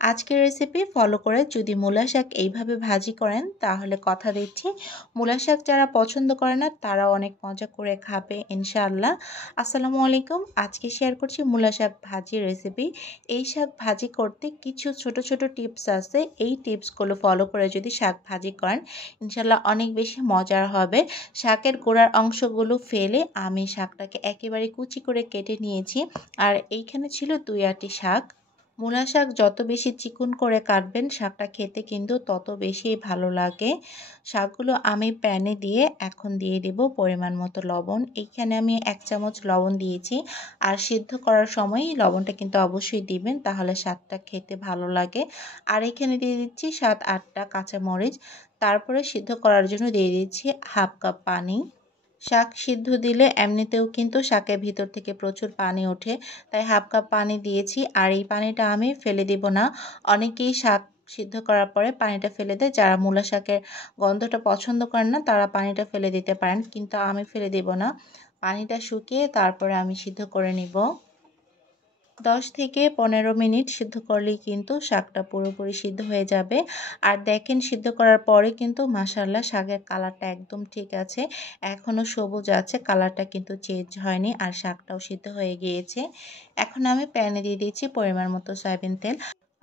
আজকের recipe follow করে যদি মূলা শাক এইভাবে ভাজি করেন তাহলে কথা দিচ্ছি মূলা শাক যারা পছন্দ করে না তারা অনেক মজা করে খাবে ইনশাআল্লাহ। আসসালামু আলাইকুম। আজকে শেয়ার করছি মূলা শাক ভাজি রেসিপি। এই শাক ভাজি করতে কিছু ছোট ছোট টিপস আছে। এই টিপসগুলো ফলো করে যদি শাক ভাজি করেন ইনশাআল্লাহ অনেক বেশি মজার হবে। শাকের গোড়ার অংশগুলো ফেলে আমি শাকটাকে একেবারে কুচি করে কেটে নিয়েছি। আর এইখানে ছিল 2 শাক। মূলা শাক যত বেশি চিকন করে কাটবেন শাকটা খেতে কিন্তু তত বেশি ভালো লাগে। শাকগুলো আমি প্যানে দিয়ে এখন দিয়ে দেব পরিমাণ মতো লবণ। এইখানে আমি 1 চামচ লবণ দিয়েছি। আর সিদ্ধ করার সময় লবণটা কিন্তু অবশ্যই দিবেন, তাহলে স্বাদটা খেতে ভালো লাগে। আর এখানে দিয়ে দিচ্ছি 7-8টা কাঁচামরিচ। তারপরে সিদ্ধ করার জন্য দিয়ে দিচ্ছি 1/2 কাপ পানি। শাক সিদ্ধ দিলে এমনিতেও কিন্তু শাকের ভিতর থেকে প্রচুর পানি ওঠে, তাই 1/2 কাপ পানি দিয়েছি। আর এই পানিটা আমি ফেলে দেব না। অনেকেই শাক সিদ্ধ করার পরে পানিটা ফেলে দেয়। যারা মূলা শাকের গন্ধটা পছন্দ করেন না তারা পানিটা ফেলে দিতে পারেন, কিন্তু আমি ফেলে দেব না। পানিটা শুকিয়ে তারপরে আমি সিদ্ধ করে নিব। 10 থেকে 15 মিনিট সিদ্ধ করলেই কিন্তু শাকটা পুরোপুরি সিদ্ধ হয়ে যাবে। আর দেখেন সিদ্ধ করার পরে কিন্তু মাশাআল্লাহ শাকের কালারটা একদম ঠিক আছে, এখনও সবুজ আছে, কালারটা কিন্তু চেঞ্জ হয়নি। আর শাকটাও সিদ্ধ হয়ে গিয়েছে। এখন আমি প্যানে দিয়ে দিচ্ছি পরিমাণ মতো সয়াবিন তেল।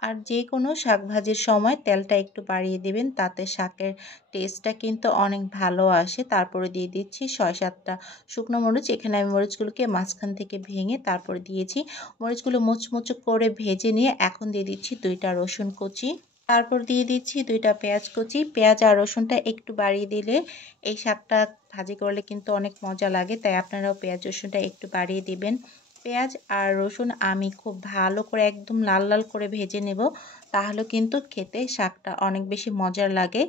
আর যে কোনো শাক ভাজির সময় তেলটা একটু বাড়িয়ে দিবেন, তাতে শাকের টেস্টটা কিন্তু অনেক ভালো আসে। তারপরে দিয়ে দিচ্ছি 6-7টা শুকনো মরিচ। এখানে আমি মরিচগুলোকে মাঝখান থেকে ভেঙে তারপরে দিয়েছি। মরিচগুলো মুচমুচে করে ভেজে নিয়ে এখন দিয়ে দিচ্ছি 2টা রসুন কুচি। তারপর দিয়ে দিচ্ছি 2টা পেঁয়াজ কুচি। পেঁয়াজ আর রসুনটা একটু বাড়িয়ে দিলে এই শাকটা ভাজি করলে কিন্তু অনেক মজা লাগে, তাই আপনারাও পেঁয়াজ রসুনটা একটু বাড়িয়ে দিবেন। পেঁয়াজ আর রসুন আমি খুব ভালো করে একদম লাল লাল করে ভেজে নেব, তাহলে কিন্তু খেতে শাকটা অনেক বেশি মজার লাগে।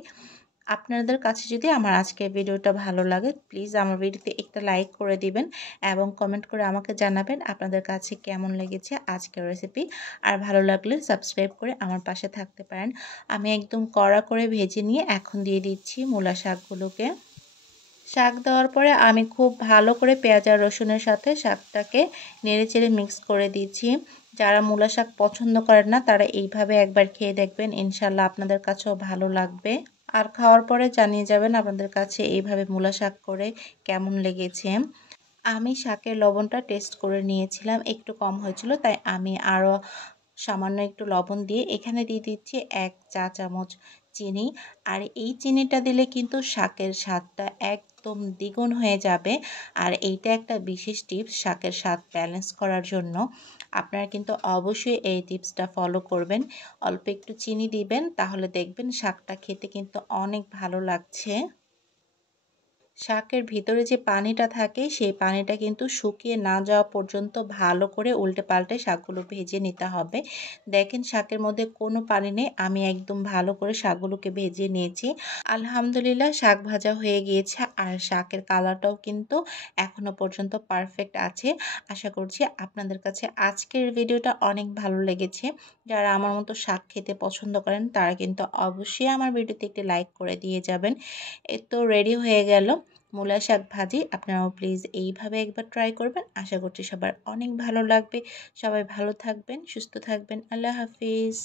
আপনাদের কাছে যদি আমার আজকের ভিডিওটা ভালো লাগে প্লিজ আমার ভিডিওতে একটা লাইক করে দিবেন এবং কমেন্ট করে আমাকে জানাবেন আপনাদের কাছে কেমন লেগেছে আজকের রেসিপি। আর ভালো লাগলে সাবস্ক্রাইব করে আমার পাশে থাকতে পারেন। আমি একদম কড়া করে ভেজে নিয়ে এখন দিয়ে দিচ্ছি মূলা শাকগুলোকে। শাক দেওয়ার পরে আমি খুব ভালো করে পেঁয়াজ আর রসুনের সাথে শাকটাকে নেড়েচেড়ে মিক্স করে দিচ্ছি। যারা মূলা শাক পছন্দ করেন না তারা এইভাবে একবার খেয়ে দেখবেন, ইনশাল্লাহ আপনাদের কাছেও ভালো লাগবে। আর খাওয়ার পরে জানিয়ে যাবেন আপনাদের কাছে এইভাবে মূলা শাক করে কেমন লেগেছে। আমি শাকের লবণটা টেস্ট করে নিয়েছিলাম, একটু কম হয়েছিল, তাই আমি আরও সামান্য একটু লবণ দিয়ে এখানে দিয়ে দিচ্ছি 1 চা চামচ চিনি। আর এই চিনিটা দিলে কিন্তু শাকের স্বাদটা একদম দ্বিগুণ হয়ে যাবে। আর এইটা একটা বিশেষ টিপস শাকের স্বাদ ব্যালেন্স করার জন্য। আপনারা কিন্তু অবশ্যই এই টিপসটা ফলো করবেন। অল্প একটু চিনি দিবেন, তাহলে দেখবেন শাকটা খেতে কিন্তু অনেক ভালো লাগছে। শাকের ভিতরে যে পানিটা থাকে সেই পানিটা কিন্তু শুকিয়ে না যাওয়া পর্যন্ত ভালো করে উল্টে পাল্টে শাকগুলো ভেজে নিতে হবে। দেখেন শাকের মধ্যে কোনো পানি নেই, আমি একদম ভালো করে শাকগুলোকে ভেজে নিয়েছি। আলহামদুলিল্লাহ শাক ভাজা হয়ে গিয়েছে আর শাকের কালারটাও কিন্তু এখনো পর্যন্ত পারফেক্ট আছে। আশা করছি আপনাদের কাছে আজকের ভিডিওটা অনেক ভালো লেগেছে। যারা আমার মতো শাক খেতে পছন্দ করেন তারা কিন্তু অবশ্যই আমার ভিডিওতে একটি লাইক করে দিয়ে যাবেন। এই তো রেডি হয়ে গেল মূলা শাক ভাজি। আপনারাও প্লিজ এইভাবে একবার ট্রাই করবেন, আশা করছি সবার অনেক ভালো লাগবে। সবাই ভালো থাকবেন, সুস্থ থাকবেন। আল্লাহ হাফিজ।